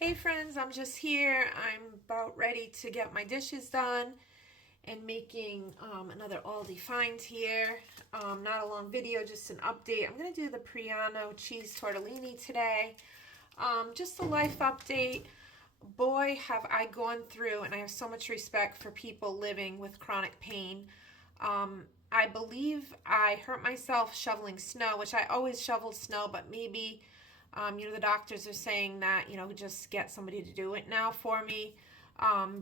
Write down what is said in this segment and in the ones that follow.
Hey friends, I'm just here. I'm about ready to get my dishes done and making another Aldi find here. Not a long video, just an update. I'm going to do the Priano cheese tortellini today. Just a life update. Boy, have I gone through, and I have so much respect for people living with chronic pain. I believe I hurt myself shoveling snow, which I always shoveled snow, but maybe the doctors are saying that, just get somebody to do it now for me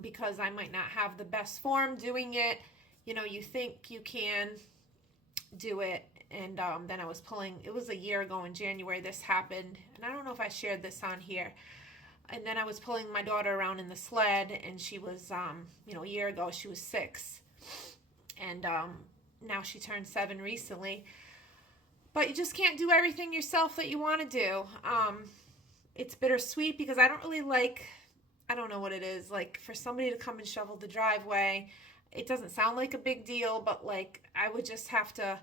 because I might not have the best form doing it. You think you can do it. And then I was pulling, it was a year ago in January this happened. And I don't know if I shared this on here. And then I was pulling my daughter around in the sled, and she was, a year ago, she was 6. And now she turned 7 recently. But you just can't do everything yourself that you want to do. It's bittersweet because I don't really like, I don't know what it is, like for somebody to come and shovel the driveway. It doesn't sound like a big deal, but like I would just have to,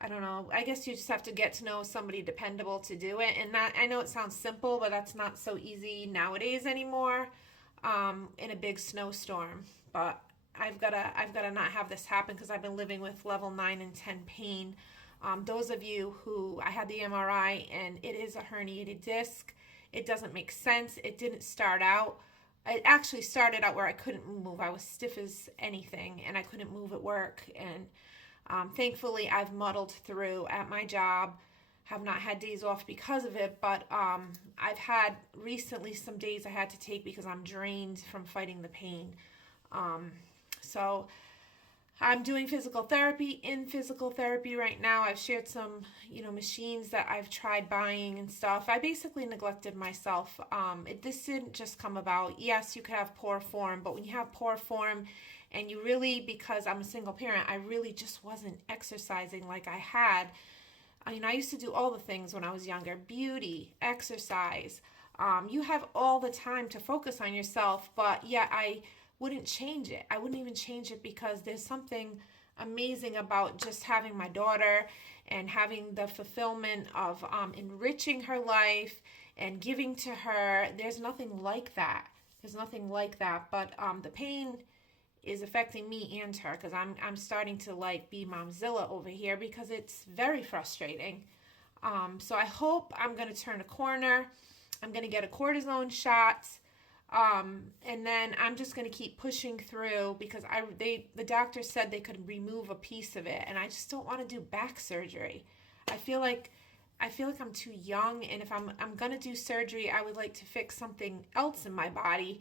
I don't know, I guess you just have to get to know somebody dependable to do it. And that, I know it sounds simple, but that's not so easy nowadays anymore in a big snowstorm. But I've gotta not have this happen because I've been living with level 9 and 10 pain. Those of you who, I had the MRI and it is a herniated disc. It doesn't make sense. It didn't start out. It actually started out where I couldn't move. I was stiff as anything and I couldn't move at work. And thankfully I've muddled through at my job. Have not had days off because of it, but I've had recently some days I had to take because I'm drained from fighting the pain. So I'm doing physical therapy. In physical therapy right now, I've shared some, machines that I've tried buying and stuff. I basically neglected myself. This didn't just come about. Yes, you could have poor form, but when you have poor form and you really, because I'm a single parent, I really just wasn't exercising like I had. I used to do all the things when I was younger: beauty, exercise. You have all the time to focus on yourself, but yet I wouldn't change it. I wouldn't even change it because there's something amazing about just having my daughter and having the fulfillment of enriching her life and giving to her. There's nothing like that. There's nothing like that. But the pain is affecting me and her because I'm starting to like be momzilla over here because it's very frustrating. So I hope I'm going to turn a corner. I'm going to get a cortisone shot. And then I'm just going to keep pushing through because the doctor said they could remove a piece of it, and I just don't want to do back surgery. I feel like I'm too young, and if I'm going to do surgery, I would like to fix something else in my body,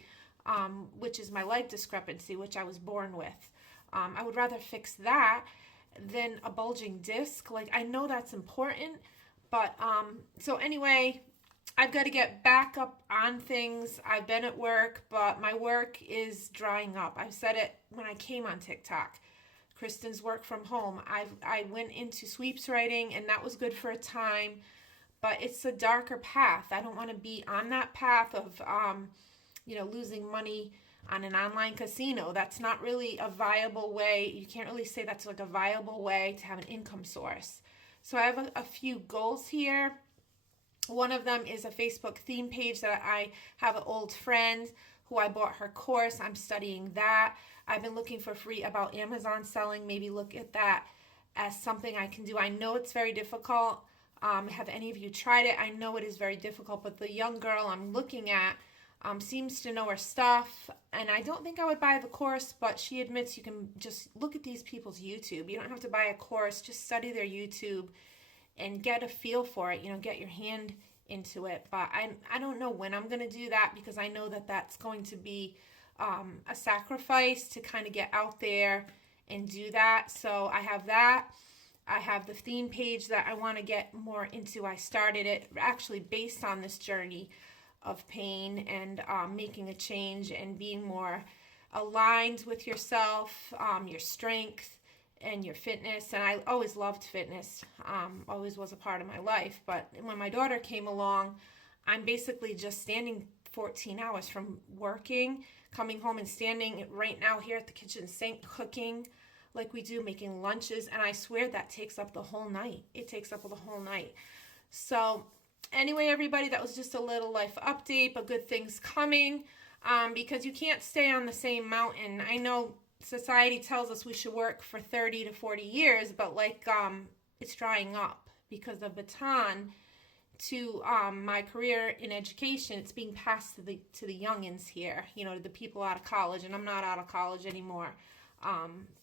which is my leg discrepancy, which I was born with. I would rather fix that than a bulging disc. Like, I know that's important, but so anyway, I've got to get back up on things. I've been at work, but my work is drying up. I've said it when I came on TikTok. Kristen's work from home. I went into sweeps writing, and that was good for a time, but it's a darker path. I don't want to be on that path of, losing money on an online casino. That's not really a viable way. You can't really say that's like a viable way to have an income source. So I have a few goals here. One of them is a Facebook theme page that I have an old friend who I bought her course. I'm studying that. I've been looking for free about Amazon selling. Maybe look at that as something I can do. I know it's very difficult. Have any of you tried it? I know it is very difficult, but the young girl I'm looking at seems to know her stuff. And I don't think I would buy the course, but she admits you can just look at these people's YouTube. You don't have to buy a course. Just study their YouTube and get a feel for it, get your hand into it. But I don't know when I'm going to do that because I know that that's going to be a sacrifice to kind of get out there and do that. So I have that. I have the theme page that I want to get more into. I started it actually based on this journey of pain and making a change and being more aligned with yourself, your strength, and your fitness. And I always loved fitness, always was a part of my life. But when my daughter came along, I'm basically just standing 14 hours from working, coming home and standing right now here at the kitchen sink cooking like we do, making lunches, and I swear that takes up the whole night. It takes up the whole night. So Anyway, everybody, that was just a little life update, but good things coming, because you can't stay on the same mountain. I know society tells us we should work for 30 to 40 years, but like it's drying up because the baton to my career in education, it's being passed to the youngins here, you know, to the people out of college, and I'm not out of college anymore.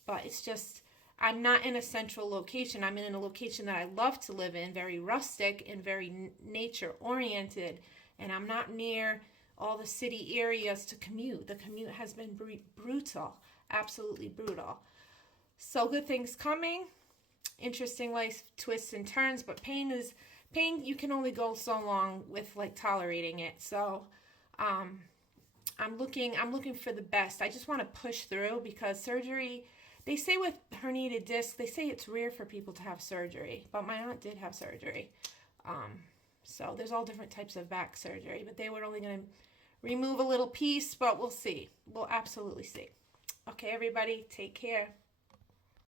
But it's just, I'm not in a central location. I'm in a location that I love to live in, very rustic and very nature oriented, and I'm not near all the city areas to commute. The commute has been brutal, absolutely brutal. So good things coming, interesting life twists and turns, but pain, you can only go so long with like tolerating it. So I'm looking for the best. I just want to push through, because surgery, they say with herniated disc, they say it's rare for people to have surgery, but my aunt did have surgery. So there's all different types of back surgery, but they were only going to remove a little piece, but we'll see. We'll absolutely see. Okay, everybody, take care.